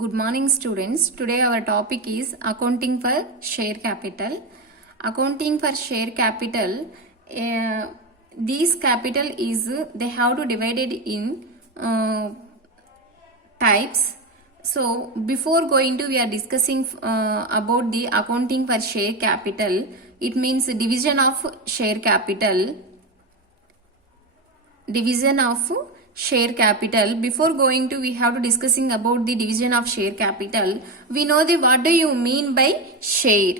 Good morning students. Today our topic is accounting for share capital. Accounting for share capital, this capital is they have to divide it in types. So before going to we are discussing about the accounting for share capital. It means division of share capital. Division of share capital. Before going to we have to discussing about the division of share capital. We know the what do you mean by share.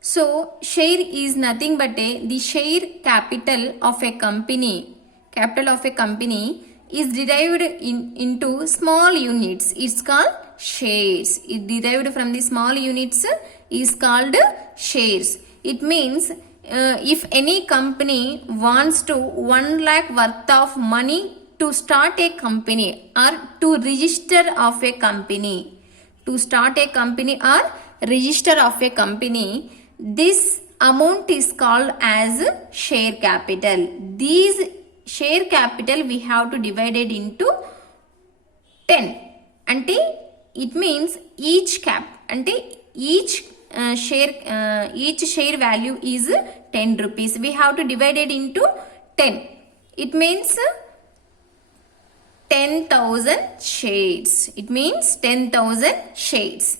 So share is nothing but the share capital of a company. Capital of a company is derived into small units. It's called shares. It derived from the small units is called shares. It means if any company wants to 1 lakh worth of money to start a company or to register of a company, to start a company or register of a company, this amount is called as share capital. These share capital we have to divide it into 10. Ante it means each share value is 10 rupees. We have to divide it into 10. It means 10,000 shares. It means 10,000 shares.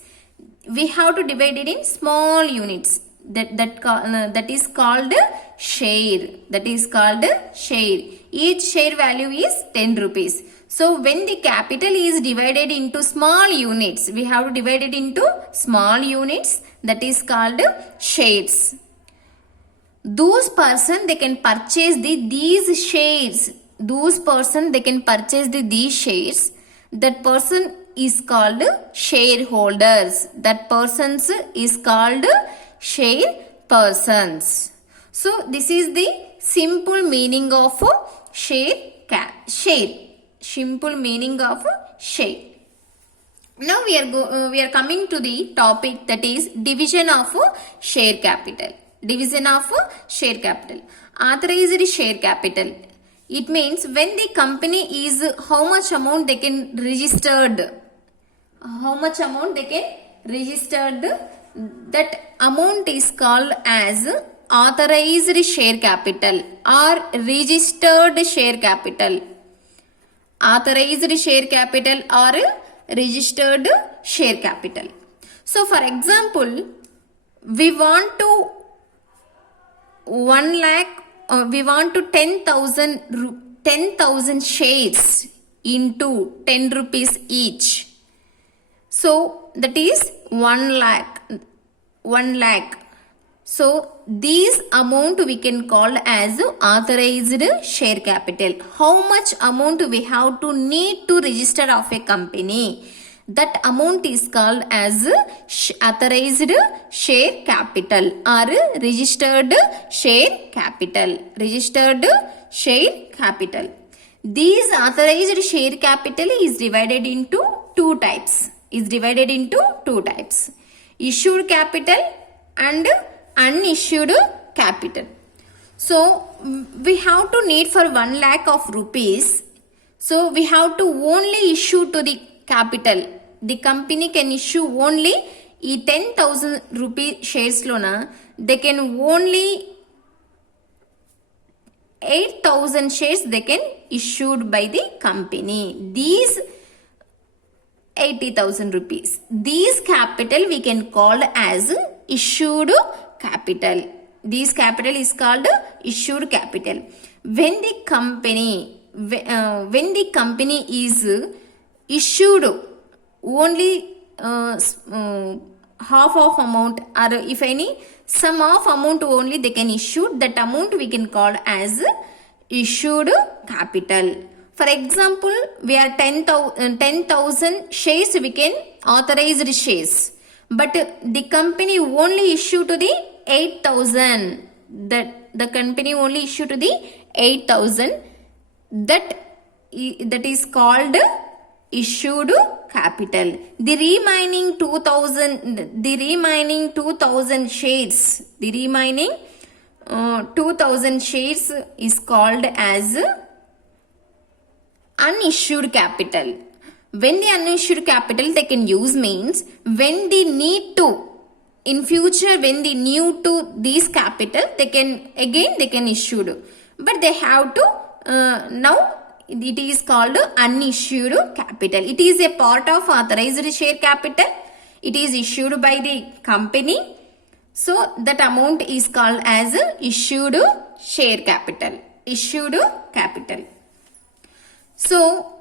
We have to divide it in small units. That is called share. That is called share. Each share value is 10 rupees. So when the capital is divided into small units, we have to divide it into small units. That is called shares. Those person they can purchase these shares. Those person they can purchase these shares. That person is called shareholders. That persons is called share persons. So this is the simple meaning of share. Simple meaning of share. Now we are coming to the topic, that is division of share capital. Division of share capital. Authorized share capital. It means when the company is how much amount they can registered. How much amount they can registered. That amount is called as authorized share capital or registered share capital. Authorized share capital or registered share capital. So for example, we want to 1 lakh, we want to 10,000 shares into 10 rupees each. So that is 1 lakh. 1 lakh. So this amount we can call as authorized share capital. How much amount we have to need to register of a company? That amount is called as authorized share capital or registered share capital. Registered share capital. This authorized share capital is divided into two types. Issued capital and unissued capital. So we have to need for 1 lakh of rupees. So we have to only issue to the capital. The company can issue only 10,000 rupee shares lona. They can only 8,000 shares they can issued by the company. These 80,000 rupees. These capital we can call as issued capital. This capital is called issued capital. When the company is issued only half of amount, or if any sum of amount only they can issue, that amount we can call as issued capital. For example, we are 10,000 shares we can authorized shares. But the company only issue to the 8,000. The company only issue to the 8,000. That is called issued capital. The remaining 2,000 shares. The remaining 2,000 shares is called as unissued capital. When the unissued capital they can use means when they need to, in future when they new to this capital they can issued, but they have to now it is called unissued capital. It is a part of authorized share capital. It is issued by the company. So that amount is called as issued share capital. Issued capital. So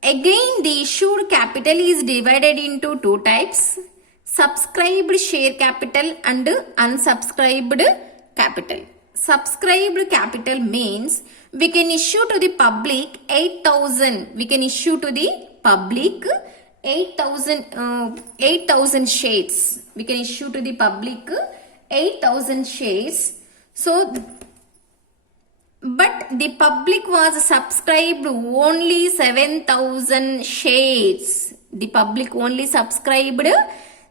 again the issued capital is divided into two types. Subscribed share capital and unsubscribed capital. Subscribed capital means we can issue to the public 8,000. We can issue to the public 8,000 shares. We can issue to the public 8,000 shares. So, but the public was subscribed only 7,000 shares. The public only subscribed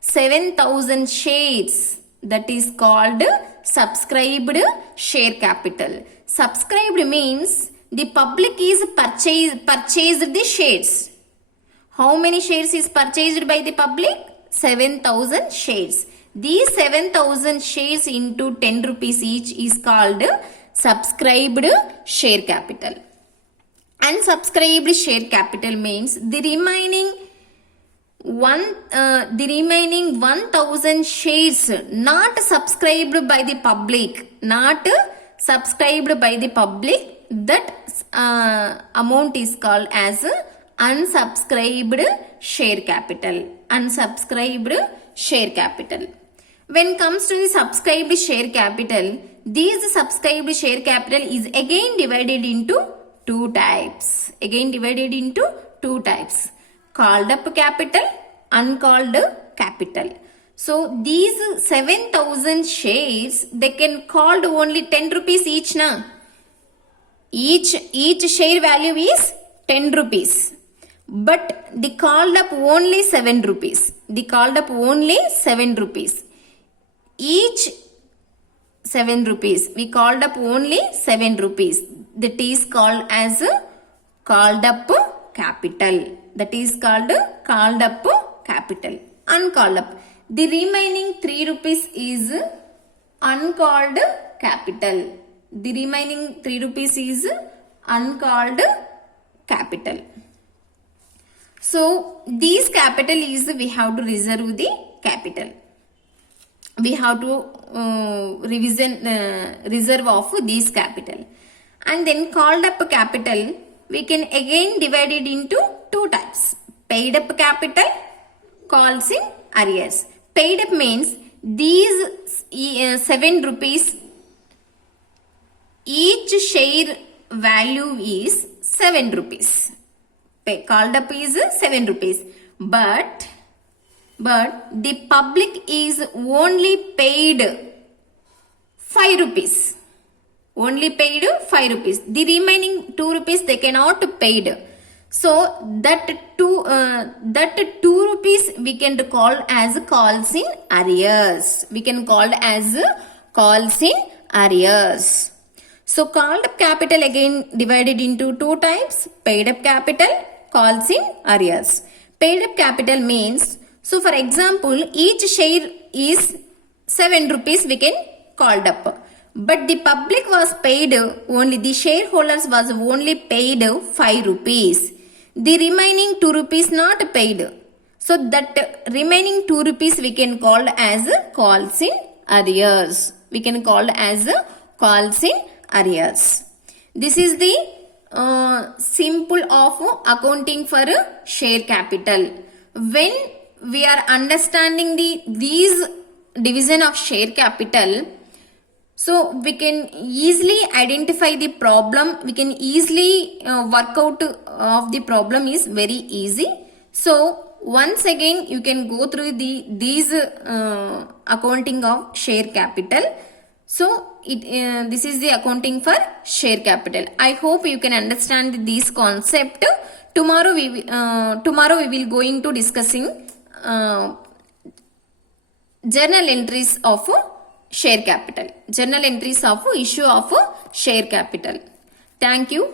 7,000 shares. That is called subscribed share capital. Subscribed means the public is purchased the shares. How many shares is purchased by the public? 7,000 shares. These 7,000 shares into 10 rupees each is called subscribed share capital. Unsubscribed share capital means the remaining 1,000 shares not subscribed by the public, that amount is called as unsubscribed share capital. Unsubscribed share capital. When comes to the subscribed share capital, this subscribed share capital is again divided into two types. Called up capital, uncalled capital. So these 7,000 shares they can called only 10 rupees each na. Each share value is 10 rupees. But they called up only 7 rupees. Each 7 rupees. We called up only 7 rupees. That is called as called up capital. Uncalled up. The remaining 3 rupees is uncalled capital. So this capital is we have to reserve the capital. We have to reserve of this capital. And then called up capital we can again divide it into two types. Paid up capital, calls in arrears. Paid up means these 7 rupees, each share value is 7 rupees. Called up is 7 rupees. But the public is only paid 5 rupees. The remaining 2 rupees they cannot paid. So that 2 rupees we can call as calls in arrears. So called up capital again divided into two types. Paid up capital, calls in arrears. Paid up capital means, so for example, each share is 7 rupees we can called up. But the public was paid only, the shareholders was only paid 5 rupees. The remaining 2 rupees not paid. So that remaining 2 rupees we can call as calls in arrears. This is the simple of accounting for share capital. When we are understanding these division of share capital, so we can easily identify the problem. We can easily work out of the problem is very easy. So once again you can go through these accounting of share capital. So this is the accounting for share capital. I hope you can understand this concept. Tomorrow we will going to discussing journal entries of share capital. Journal entries of issue of share capital. Thank you.